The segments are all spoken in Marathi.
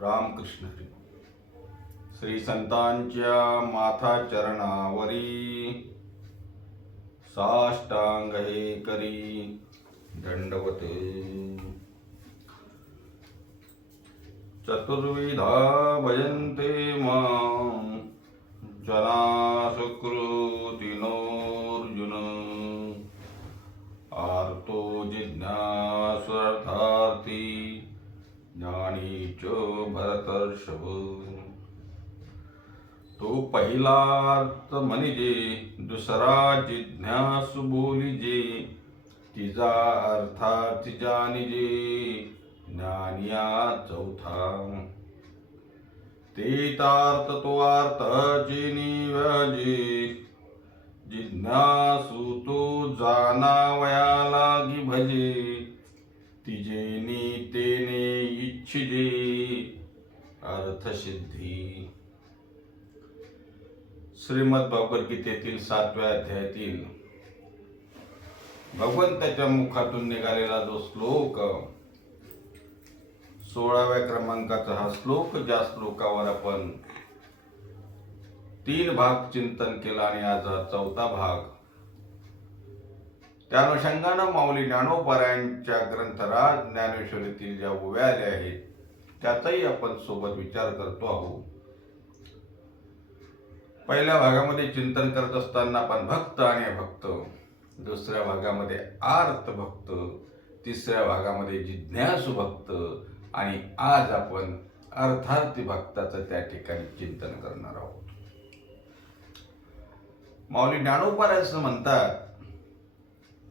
रामकृष्ण हरी. श्री संतांच्या माथा चरणावरी साष्टांग हे करी दंडवत. चतुर्विधा भजन्ते मां जना सुकृतिनोऽर्जुन. आर्तो जिज्ञासार्थी ज्ञानी च भरतर्षभ. तो पहिला अर्थ म्हणजे दुसरा जिज्ञासू बोलिजे. तिचा अर्थात जानिजे ज्ञानिया चौथा. तेतार्थ तो अर्थ जिनी व्याजे. जिज्ञासू तो जाणावया लागी भजे. तिजेनी तेने इच्छिजे अर्थसिद्धी. श्रीमद भगवद्गीतेतील 7व्या अध्यायातील भगवंताच्या मुखातून निघालेला जो श्लोक, 16व्या क्रमांकाचा हा श्लोक, ज्या श्लोकावर आपण 3 भाग चिंतन केला आणि आज हा 4था भाग. त्या अनुषंगानं माऊली ज्ञानोबारायांच्या ग्रंथराज ज्ञानेश्वरीतील ज्या ओव्या आल्या आहेत त्याचाही आपण सोबत विचार करतो आहोत. पहिल्या भागामध्ये चिंतन करत असताना आपण भक्त आणि अभक्त, दुसऱ्या भागामध्ये आर्त भक्त, तिसऱ्या भागामध्ये जिज्ञासू भक्त आणि आज आपण अर्थार्थी भक्ताचं त्या ठिकाणी चिंतन करणार आहोत. माऊली ज्ञानोबा असं म्हणतात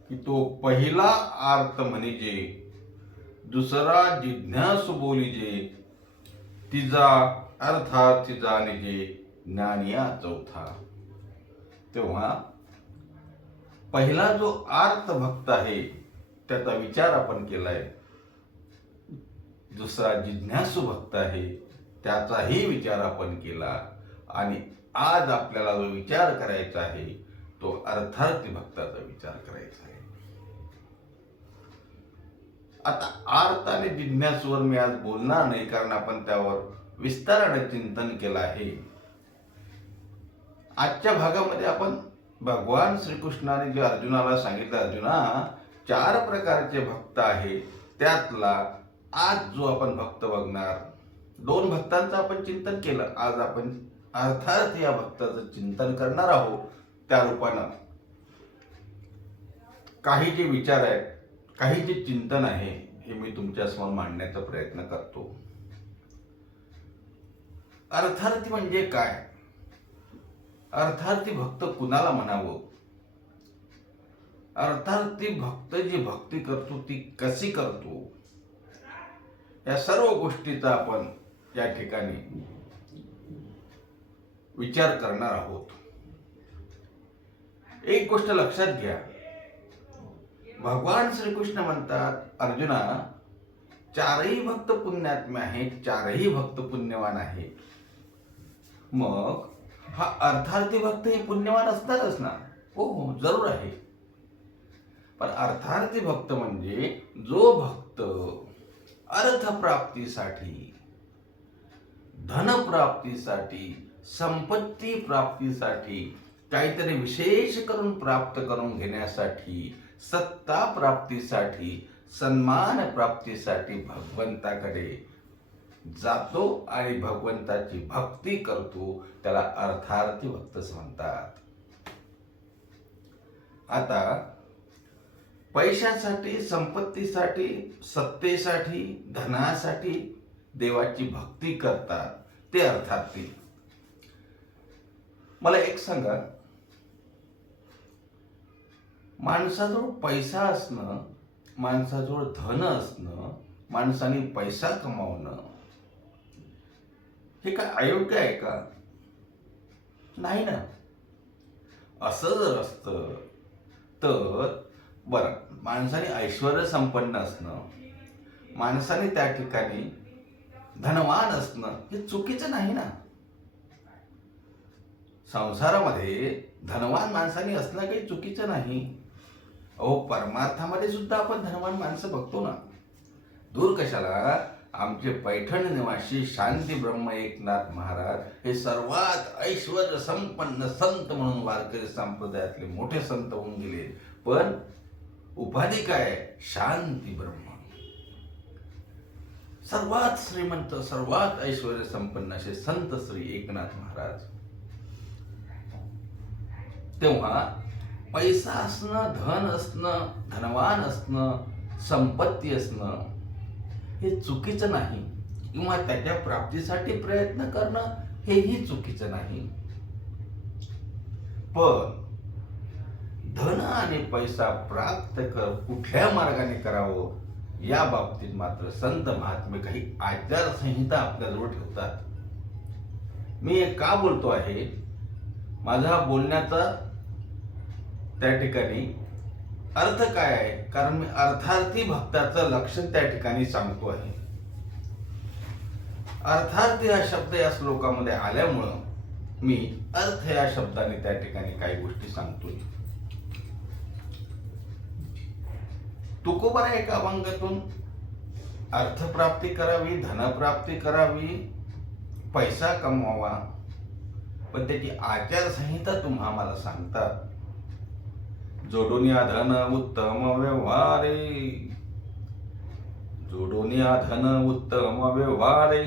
की तो पहिला आर्त म्हणजे दुसरा जिज्ञासू बोलिजे. तिचा अर्थार्थी जाणिजे ज्ञानिया चौथा. तेव्हा पहिला जो आर्त भक्त आहे त्याचा विचार आपण केलाय. दुसरा जिज्ञासू भक्त आहे त्याचाही विचार आपण केला आणि आज आपल्याला जो विचार करायचा आहे तो अर्थार्थी भक्ताचा विचार करायचा आहे. आता आर्त आणि जिज्ञासूवर मी आज बोलणार नाही कारण आपण त्यावर विस्ताराने चिंतन केलं आहे. आजच्या भागामध्ये आपण भगवान श्रीकृष्णाने जे अर्जुनाला सांगितलं, अर्जुना 4 प्रकारचे भक्त आहे, त्यातला आज जो आपण भक्त बघणार, 2 भक्तांचं आपण चिंतन केलं. आज आपण अर्थात या भक्ताचं चिंतन करणार आहोत. त्या रूपानं काही जे विचार आहेत, काही जे चिंतन आहे हे मी तुमच्या समोर मांडण्याचा प्रयत्न करतो. अर्थार्थी म्हणजे काय? अर्थार्थी भक्त कुणाला म्हणावं? अर्थार्थी भक्त जी भक्ती करतो ती कशी करतो? या सर्व गोष्टीचा आपण या ठिकाणी विचार करणार आहोत. एक गोष्ट लक्षात घ्या, भगवान श्रीकृष्ण म्हणतात, अर्जुना 4ही भक्त पुण्यात्मे आहेत, 4ही भक्त पुण्यवान आहेत. मग हा अर्थार्थी भक्त हे पुण्यवान असणारच ना? हो, जरूर आहे. पण अर्थार्थी भक्त म्हणजे जो भक्त अर्थप्राप्तीसाठी, धनप्राप्तीसाठी, संपत्ती प्राप्तीसाठी, काहीतरी विशेष करून प्राप्त करून घेण्यासाठी, सत्ता प्राप्तीसाठी, सन्मान प्राप्तीसाठी भगवंताकडे जातो आणि भगवंताची भक्ती करतो, त्याला अर्थार्थी भक्त म्हणतात. आता पैशासाठी, संपत्तीसाठी, सत्तेसाठी, धनासाठी देवाची भक्ती करतात ते अर्थार्थी. मला एक सांगा, माणसाजवळ पैसा असणं, माणसाजवळ धन असणं, माणसाने पैसा कमावणं हे काय अयोग्य आहे का? नाही ना. असं जर असतं तर बरं, माणसाने ऐश्वर्य संपन्न असणं, माणसाने त्या ठिकाणी धनवान असणं हे चुकीचं नाही ना. संसारामध्ये धनवान माणसाने असणं काही चुकीचं नाही. परमार्थामध्ये सुद्धा आपण धनवान माणसं बघतो ना. दूर कशाला, आमचे पैठण निवासी शांती ब्रह्म एकनाथ महाराज हे सर्वात ऐश्वर्य संपन्न संत म्हणून वारकरी संप्रदायातले मोठे संत होऊन गेले. पण उपाधी काय? शांती ब्रह्म. सर्वात श्रीमंत, सर्वात ऐश्वर्य संपन्न असे संत श्री एकनाथ महाराज. तेव्हा पैसा असणं, धन असणं, धनवान असणं, संपत्ती असणं हे चुकीचं नाही, किंवा त्याच्या प्राप्तीसाठी प्रयत्न करणं हेही चुकीचं नाही. पण धन आणि पैसा प्राप्त कुठल्या मार्गाने करावं या बाबतीत मात्र संत महात्मे काही आचारसंहिता आपल्याजवळ ठेवतात. मी हे का बोलतो आहे? माझा बोलण्याचा त्या ठिकाणी अर्थ काय आहे? कारण मी अर्थार्थी भक्ताचं लक्षण त्या ठिकाणी सांगतो आहे. अर्थार्थी हा शब्द या श्लोकामध्ये आल्यामुळं मी अर्थ या शब्दाने त्या ठिकाणी काही गोष्टी सांगतोय. तुकोबरा एका अभंगातून अर्थप्राप्ती करावी, धनप्राप्ती करावी, पैसा कमवावा, पण त्याची आचारसंहिता तुम्हा मला सांगतात. जोडूनिया धन उत्तम व्यवहारे, जोडूनिया धन उत्तम व्यवहारे,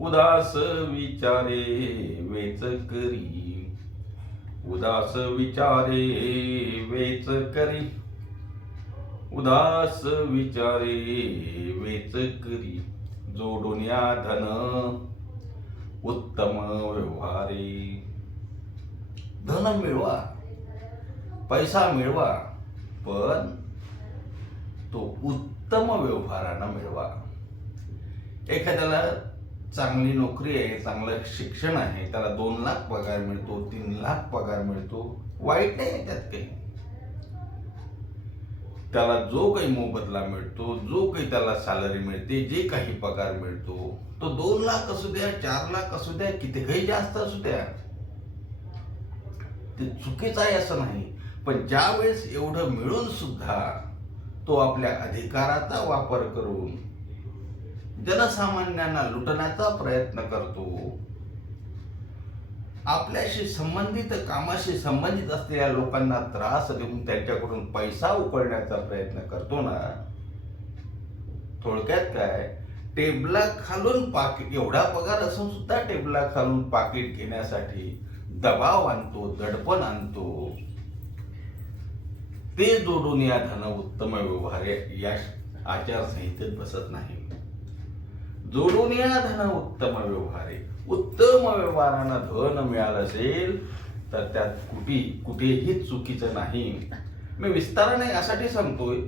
उदास विचारे वेच करी, उदास विचारे वेच करी, उदास विचारे वेच करी, जोडूनिया धन उत्तम व्यवहारे. धन मिळवा, पैसा मिळवा, पण तो उत्तम व्यवहारानं मिळवा. एखाद्याला चांगली नोकरी आहे, चांगलं शिक्षण आहे, त्याला 2 लाख पगार मिळतो, 3 लाख पगार मिळतो, वाईट नाही त्यात काही. त्याला जो काही मोबदला मिळतो, जो काही त्याला सॅलरी मिळते, जे काही पगार मिळतो, तो 2 लाख असू द्या, 4 लाख असू द्या, किती काही जास्त असू द्या, ते चुकीचं आहे असं नाही. पण ज्या वेळेस एवढं मिळून सुद्धा तो आपल्या अधिकाराचा वापर करून जनसामान्यांना लुटण्याचा प्रयत्न करतो, आपल्याशी संबंधित, कामाशी संबंधित असलेल्या लोकांना त्रास देऊन त्यांच्याकडून पैसा उकळण्याचा प्रयत्न करतो ना, थोडक्यात काय, टेबला खालून पाकिट, एवढा पगार असून सुद्धा टेबला खालून पाकिट घेण्यासाठी दबाव आणतो, दडपण आणतो, ते जोडून या धन उत्तम व्यवहार या आचारसंहितेत बसत नाही. जोडून या धन उत्तम व्यवहारे, उत्तम व्यवहारानं धन मिळालं असेल तर त्यात कुठेही चुकीचं नाही. मी विस्ताराने यासाठी सांगतोय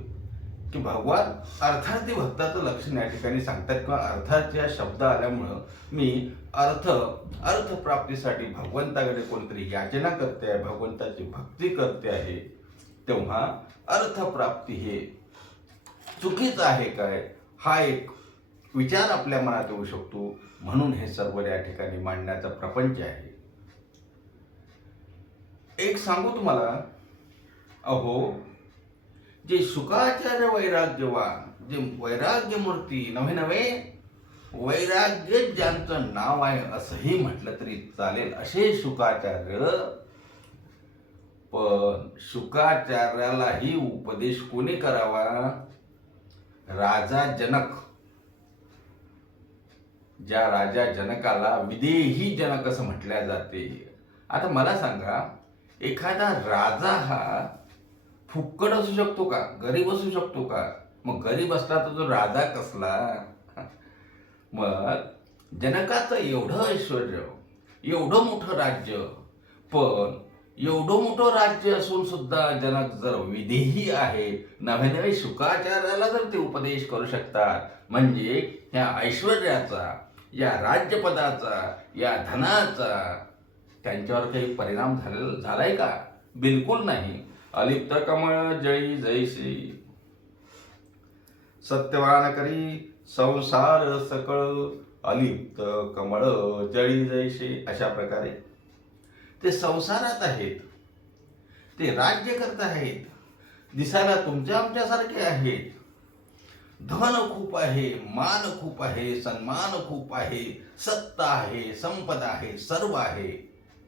की भगवान अर्थार्थी भक्ताचं लक्षण या ठिकाणी सांगतात, किंवा अर्थार्थी हा शब्द आल्यामुळं मी अर्थप्राप्तीसाठी भगवंताकडे कोणतरी याचना करते आहे, भगवंताची भक्ती करते आहे, तेव्हा अर्थप्राप्ती हे चुकीचं आहे काय, हा एक विचार आपल्या मनात येऊ शकतो. म्हणून हे सर्व या ठिकाणी मांडण्याचा प्रपंच आहे. एक सांगू तुम्हाला, अहो जे शुकाचार्य वैराग्यवान, जे वैराग्यमूर्ती, नवे वैराग्य ज्यांचं नाव आहे असंही म्हटलं तरी चालेल, असे शुकाचार्य. पण शुकाचार्यालाही उपदेश कोणी करावा? राजा जनक. ज्या राजा जनकाला विदेही जनक असं म्हटल्या जाते. आता मला सांगा, एखादा राजा हा फुक्कड असू शकतो का? गरीब असू शकतो का? मग गरीब असला तर तो राजा कसला? मग जनकाचं एवढं ऐश्वर्य, एवढं मोठं राज्य, पण एवढं मोठं राज्य असून सुद्धा जनक जर विदेही आहे, नवे शुकाचार्याला जर ते उपदेश करू शकतात, म्हणजे या ऐश्वर्याचा, या राज्यपदाचा, या धनाचा त्यांच्यावर काही परिणाम झालाय का? बिलकुल नाही. अलिप्त कमळ जळी जैसे, सत्यवान करी संसार सकळ, अलिप्त कमळ जळी जैसे. अशा प्रकारे ते संसारात आहेत, ते राज्य करत आहेत, दिसायला तुमच्या आमच्यासारखे आहेत, धन खूप आहे, मान खूप आहे, सन्मान खूप आहे, सत्ता आहे, संपदा आहे, सर्व आहे,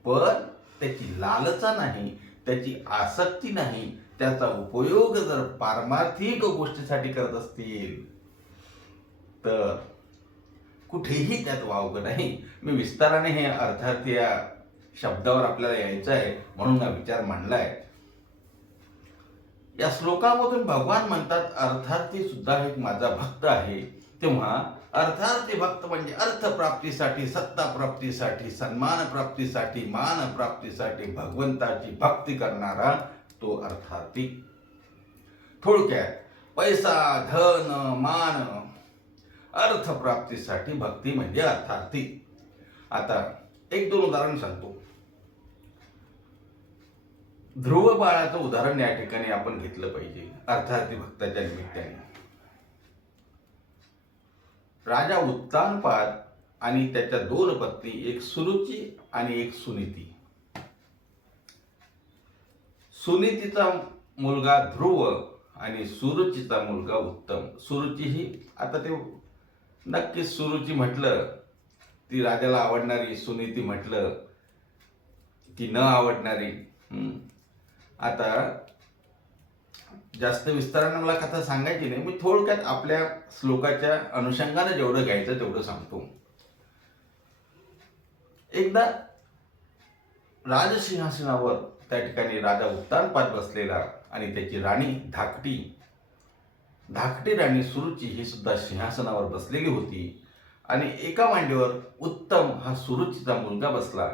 पण त्याची लालसा नाही, त्याची आसक्ती नाही, त्याचा उपयोग जर पारमार्थिक गोष्टीसाठी करत असतील तर कुठेही त्यात वावगं नाही. मी विस्ताराने हे अर्थार्थ या शब्दावर आपल्याला यायचं आहे म्हणून हा विचार मांडलाय. या श्लोकामधून भगवान म्हणतात अर्थार्थी सुद्धा एक माझा भक्त आहे. तेव्हा अर्थार्थी भक्त म्हणजे अर्थप्राप्तीसाठी, सत्ता प्राप्तीसाठी, सन्मान प्राप्तीसाठी, मान प्राप्तीसाठी भगवंताची भक्ती करणारा तो अर्थार्थी. थोडक्यात पैसा, धन, मान, अर्थप्राप्तीसाठी भक्ती म्हणजे अर्थार्थी. आता एक दोन उदाहरण सांगतो. ध्रुव बाळाचं उदाहरण या ठिकाणी आपण घेतलं पाहिजे अर्थार्थी भक्ताच्या निमित्ताने. राजा उत्तानपाद आणि त्याच्या दोन पत्नी, एक सुरुची आणि एक सुनीती. सुनीतीचा मुलगा ध्रुव आणि सुरुचीचा मुलगा उत्तम. सुरुची ही आता ते नक्कीच सुरुची म्हटलं ती राजाला आवडणारी, सुनीती म्हटलं ती न आवडणारी. आता जास्त विस्ताराने मला कथा सांगायची नाही, मी थोडक्यात आपल्या श्लोकाच्या अनुषंगाने जेवढं घ्यायचं तेवढं सांगतो. एकदा राजसिंहासनावर त्या ठिकाणी राजा उत्तानपाद बसलेला आणि त्याची राणी धाकटी राणी सुरुची ही सुद्धा सिंहासनावर बसलेली होती आणि एका मांडीवर उत्तम हा सुरुचीचा मुलगा बसला.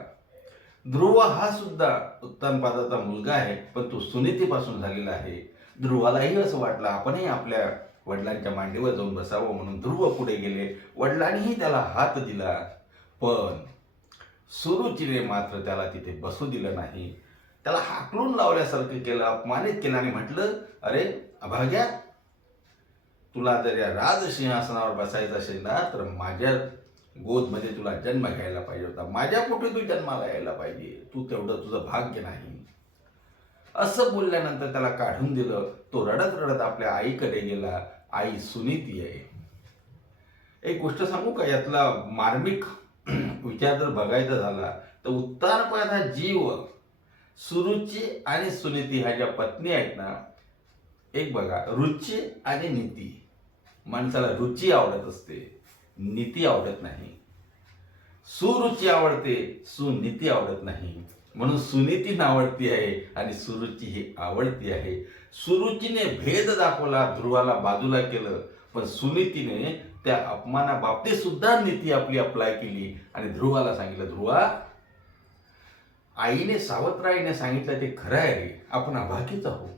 ध्रुव हा सुद्धा उत्तानपादाचा मुलगा आहे, पण तो सुनीतीपासून झालेला आहे. ध्रुवालाही असं वाटलं आपणही आपल्या वडिलांच्या मांडीवर जाऊन बसावं, म्हणून ध्रुव पुढे गेले. वडिलांनीही त्याला हात दिला, पण सुरुचीने मात्र त्याला तिथे बसू दिलं नाही. त्याला हाकलून लावल्यासारखं केलं, अपमानित केलं आणि म्हटलं, अरे अभाग्या, तुला जर या राजसिंहासनावर बसायचं असेल ना तर माझ्या गोदमध्ये तुला जन्म घ्यायला पाहिजे होता, माझ्या पोटी तू जन्माला यायला पाहिजे, तू तेवढं तुझं भाग्य नाही. असं बोलल्यानंतर त्याला काढून दिलं. तो रडत रडत आपल्या आईकडे गेला. आई सुनीती आहे. एक गोष्ट सांगू का, यातला मार्मिक विचार जर बघायचा झाला तर उत्तानपाद हा जीव, सुरुची आणि सुनीती ह्या ज्या पत्नी आहेत ना, एक बघा, रुची आणि नीती. माणसाला रुची आवडत असते, नीती आवडत नाही. सुरुची आवडते, सुनीती आवडत नाही. म्हणून सुनीती नावडती आहे आणि सुरुची ही आवडती आहे. सुरुचीने भेद दाखवला, ध्रुवाला बाजूला केलं, पण सुनीतीने त्या अपमानाबाबतीत सुद्धा नीती आपली अप्लाय केली आणि ध्रुवाला सांगितलं, ध्रुवा, आईने, सावत्राईने सांगितलं ते खरं आहे रे, आपण अभागीच आहोत.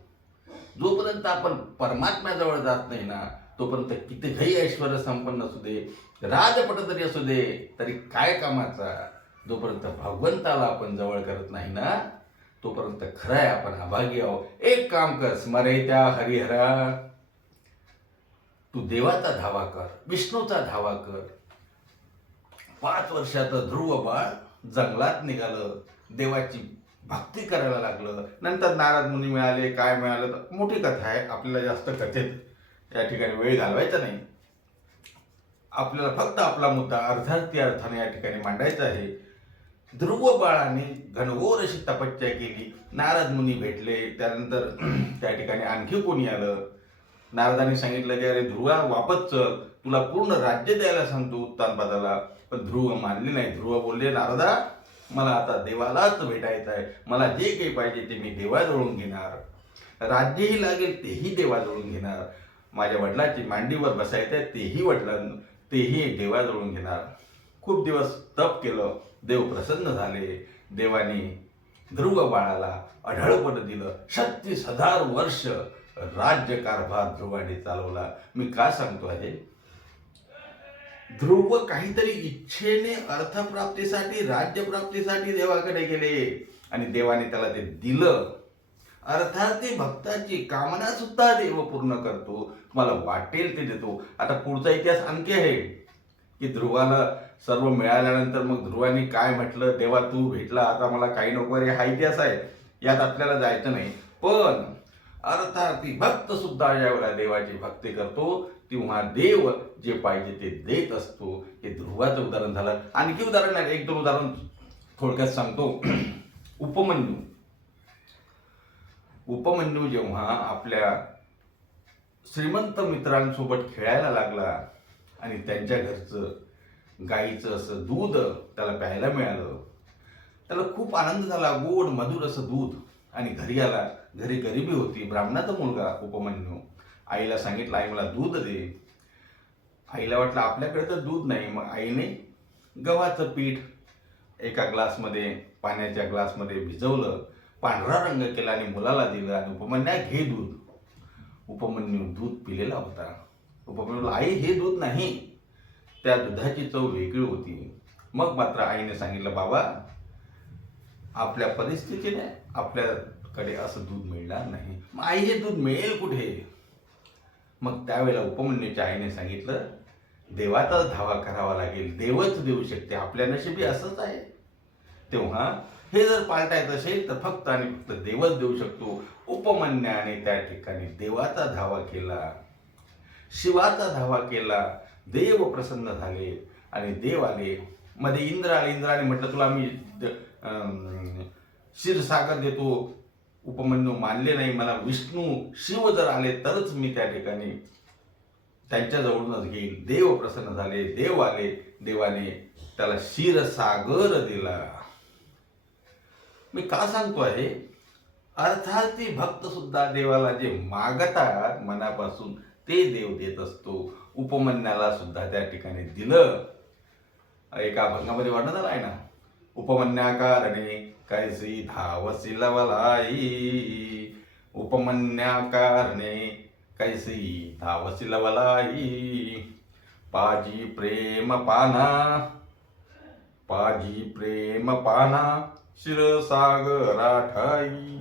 जोपर्यंत आपण परमात्म्याजवळ जात नाही ना तोपर्यंत कितीही ऐश्वर संपन्न असू दे, राजपट जरी असू दे, तरी काय कामाचा. जोपर्यंत भगवंताला आपण जवळ करत नाही ना तोपर्यंत खरं आहे आपण अभागी आहोत. एक काम कर, स्मरे त्या हरिहरा, तू देवाचा धावा कर, विष्णूचा धावा कर. 5 वर्षाचं ध्रुव बाळ जंगलात निघालं, देवाची भक्ती करायला लागलं. नंतर नारद मुनी मिळाले, काय मिळालं तर मोठी कथा आहे, आपल्याला जास्त कथेत या ठिकाणी वेळ घालवायचा नाही. आपल्याला फक्त आपला मुद्दा अर्थार्थी अर्थाने या ठिकाणी मांडायचा आहे. ध्रुव बाळाने घनघोर अशी तपस्या केली. नारद मुनी भेटले, त्यानंतर त्या ठिकाणी आणखी कोणी आलं. नारदाने सांगितलं की अरे ध्रुवा वापस चल, तुला पूर्ण राज्य द्यायला सांगतो उत्तानपादाला. पण ध्रुव मानले नाही. ध्रुव बोलले, नारदा, मला आता देवालाच भेटायचं आहे, मला जे काही पाहिजे ते मी देवाजवळून घेणार, राज्यही लागेल तेही देवाजवळून घेणार, माझ्या वडिलांची मांडीवर बसायचं आहे तेही देवाजवळून घेणार. खूप दिवस तप केलं, देव प्रसन्न झाले. देवाने ध्रुव बाळाला अढळपण दिलं. 36,000 वर्ष राज्यकारभार ध्रुवाने चालवला. मी का सांगतो आहे, ध्रुव काहीतरी इच्छेने अर्थप्राप्तीसाठी, राज्यप्राप्तीसाठी देवाकडे गेले आणि देवाने त्याला ते दिलं. अर्थार्थी भक्ताची कामना सुद्धा देव पूर्ण करतो, मला वाटेल ते देतो. आता पुढचा इतिहास आणखी आहे की ध्रुवाला सर्व मिळाल्यानंतर मग ध्रुवाने काय म्हटलं, देवा तू भेटला, आता मला काही नको रे, हा इतिहास आहे, यात आपल्याला जायचं नाही. पण अर्थार्थी भक्त सुद्धा ज्यावेळेला देवाची भक्ती करतो तेव्हा देव जे पाहिजे ते देत असतो. हे ध्रुवाचं उदाहरण झालं. आणखी उदाहरण आहे, एक दोन उदाहरण थोडक्यात सांगतो. उपमन्यू जेव्हा आपल्या श्रीमंत मित्रांसोबत खेळायला लागला आणि त्यांच्या घरचं गाईचं असं दूध त्याला प्यायला मिळालं, त्याला खूप आनंद झाला. गोड मधुर असं दूध. आणि घरी आला. घरी गरिबी होती. ब्राह्मणाचा मुलगा उपमन्यू. आईला सांगितलं, आई मला दूध दे. आईला वाटलं आपल्याकडे तर दूध नाही. मग आईने गव्हाचं पीठ एका ग्लासमध्ये, पाण्याच्या ग्लासमध्ये भिजवलं, पांढरा रंग केला आणि मुलाला दिलं आणि उपमन्या घे दूध. उपमन्यू दूध पिलेला होता. उपमन्यूला, आई हे दूध नाही. त्या दुधाची चव वेगळी होती. मग मात्र आईने सांगितलं, बाबा आपल्या परिस्थितीने आपल्याकडे असं दूध मिळणार नाही. मग आई हे दूध मिळेल कुठे? मग त्यावेळेला उपमन्यूच्या आईने सांगितलं, देवाचाच धावा करावा लागेल. देवच देऊ शकते. आपल्या नशिबी असंच आहे. तेव्हा हे जर पाळटायचं असेल तर फक्त आणि फक्त देवच देऊ शकतो. उपमन्याने त्या ठिकाणी देवाचा धावा केला, शिवाचा धावा केला. देव प्रसन्न झाले आणि देव आले. मध्ये इंद्र आले. इंद्राने म्हटलं, तुला मी क्षीरसागर देतो. उपमन्यू मानले नाही. मला विष्णू शिव जर आले तरच मी त्या ठिकाणी त्यांच्याजवळूनच घेईल. देव प्रसन्न झाले. देव आले. देवाने त्याला क्षीरसागर दिला. मी का सांगतो आहे? अर्थार्थी भक्त सुद्धा देवाला जे मागतात मनापासून ते देव देत असतो. उपमन्याला सुद्धा त्या ठिकाणी दिलं. एका अभंगामध्ये वर्णन झालं आहे ना, उपमन्याकारणे कैसी धावसी लवलाई. उपमन्याकारणे कैसी धावसी लवलाई. पाजी प्रेम पाना, पाजी प्रेम पाना, क्षीरसागरा ठाई.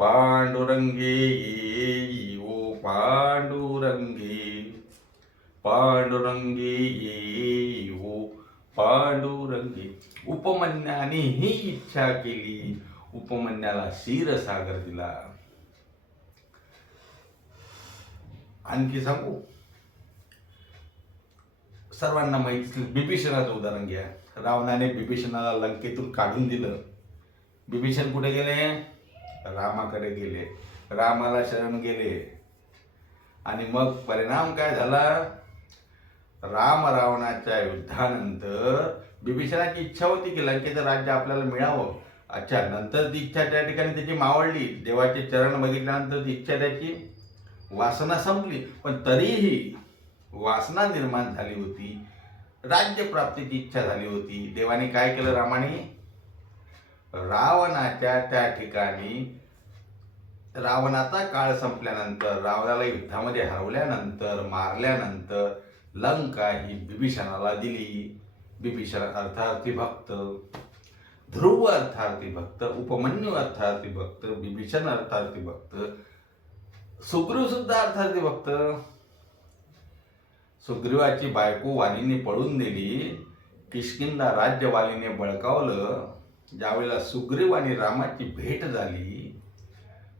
पांडुरंगे येई ओ पांडुरंगे, पांडुरंगे येई ओ पांडुरंगे. उपमन्याने ही इच्छा केली. उपमन्याला क्षीरसागर दिला. आणखी सांगू? सर्वांना माहिती असेल, बिभीषणाचं उदाहरण घ्या. रावणाने बिभीषणाला लंकेतून काढून दिलं. बिभीषण कुठे गेले? रामाकडे गेले. रामाला शरण गेले. आणि मग परिणाम काय झाला? राम रावणाच्या युद्धानंतर बिभीषणाची इच्छा होती की लंकेचं राज्य आपल्याला मिळावं. अच्छा, नंतर ती इच्छा त्या ठिकाणी त्याची मावळली. देवाचे चरण बघितल्यानंतर ती इच्छा, त्याची वासना संपली. पण तरीही वासना निर्माण झाली होती. राज्यप्राप्तीची इच्छा झाली होती. देवाने काय केलं? रामाने रावणाच्या त्या ठिकाणी, रावणाचा काळ संपल्यानंतर, रावणाला युद्धामध्ये हरवल्यानंतर, मारल्यानंतर लंका ही बिभीषणाला दिली. बिभीषण अर्थार्थी भक्त, ध्रुव अर्थार्थी भक्त, उपमन्यू अर्थार्थी भक्त, बिभीषण अर्थार्थी भक्त, सुग्रीव सुद्धा अर्थार्थी भक्त. सुग्रीवाची बायको वालीने पळून दिली. किष्किंधा राज्य वालीने बळकावलं. ज्यावेळेला सुग्रीव आणि रामाची भेट झाली,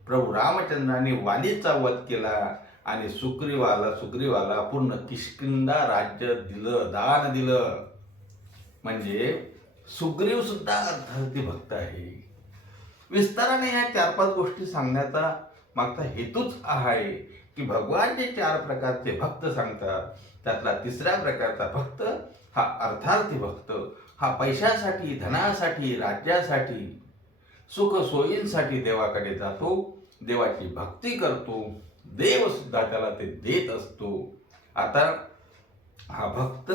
प्रभू रामचंद्राने वालीचा वध केला आणि सुग्रीवाला पूर्ण किष्किंधा राज्य दिलं, दान दिलं. म्हणजे सुग्रीव सुद्धा अर्थार्थी भक्त आहे. विस्ताराने या 4-5 गोष्टी सांगण्याचा मागचा हेतूच आहे की भगवान जे 4 प्रकारचे भक्त सांगतात त्यातला 3रा प्रकारचा भक्त हा अर्थार्थी भक्त. हा पैशासाठी, धनासाठी, राज्यासाठी, सुख सोयींसाठी देवाकडे जातो, देवाची भक्ती करतो. देव सुद्धा त्याला ते देत असतो. आता हा भक्त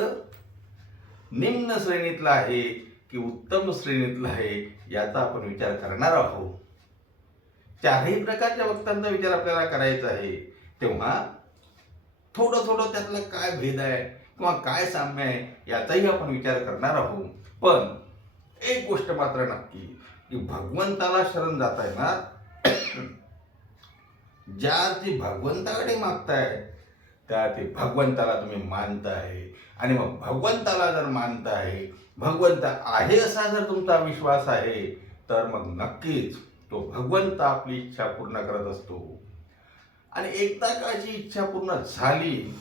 निम्न श्रेणीतला आहे की उत्तम श्रेणीतला आहे याचा आपण विचार करणार आहोत. 4ही प्रकारच्या भक्तांचा विचार आपल्याला करायचा आहे. तेव्हा थोडं त्यातला काय भेद आहे किंवा काय साम्य आहे याचाही आपण विचार करणार आहोत. पण एक गोष्ट मात्र नक्की की भगवंताला शरण जाताय ना, ज्या ती भगवंताकडे मागताय त्या ते भगवंताला तुम्ही मानताय. आणि मग भगवंताला जर मानताय, भगवंत आहे असा जर तुमचा विश्वास आहे, तर मग नक्कीच तो भगवंत आपली इच्छा पूर्ण करत असतो. आणि एकदा का अशी इच्छा पूर्ण झाली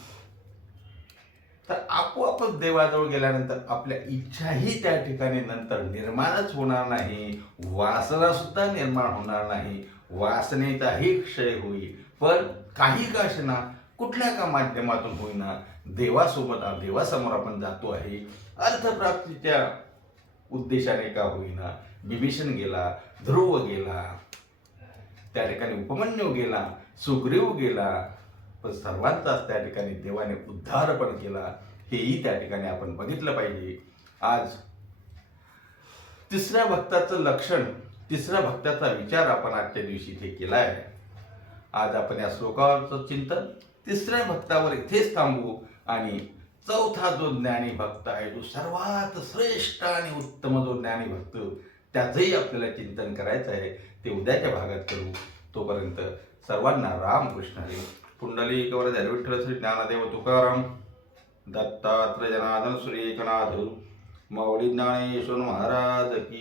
तर आपोआपच देवाजवळ गेल्यानंतर आपल्या इच्छाही त्या ठिकाणी नंतर निर्माणच होणार नाही, वासना सुद्धा निर्माण होणार नाही, वासनेचाही क्षय होईल. पण काही का असेना, कुठल्या का माध्यमातून होईना, देवासमोर आपण जातो आहे. अर्थप्राप्तीच्या उद्देशाने का होईना, विभीषण गेला, ध्रुव गेला, त्या ठिकाणी उपमन्यू गेला, सुग्रीव गेला, पण सर्वांचाच त्या ठिकाणी देवाने उद्धार पण केला. हेही त्या ठिकाणी आपण बघितलं पाहिजे. आज तिसऱ्या भक्ताचं लक्षण, तिसऱ्या भक्ताचा विचार आपण आजच्या दिवशी इथे केला आहे. आज आपण या श्लोकावरचं चिंतन तिसऱ्या भक्तावर इथेच थांबवू आणि चौथा जो ज्ञानी भक्त आहे, जो सर्वात श्रेष्ठ आणि उत्तम जो ज्ञानी भक्त, त्याचंही आपल्याला चिंतन करायचं आहे. ते उद्याच्या भागात करू. तोपर्यंत सर्वांना रामकृष्ण हरी. पुंडलिक वरद विठ्ठल श्री ज्ञानदेव तुकाराम, दत्तात्रय जनार्दन श्री एकनाथ, माऊली ज्ञानेश्वर महाराज की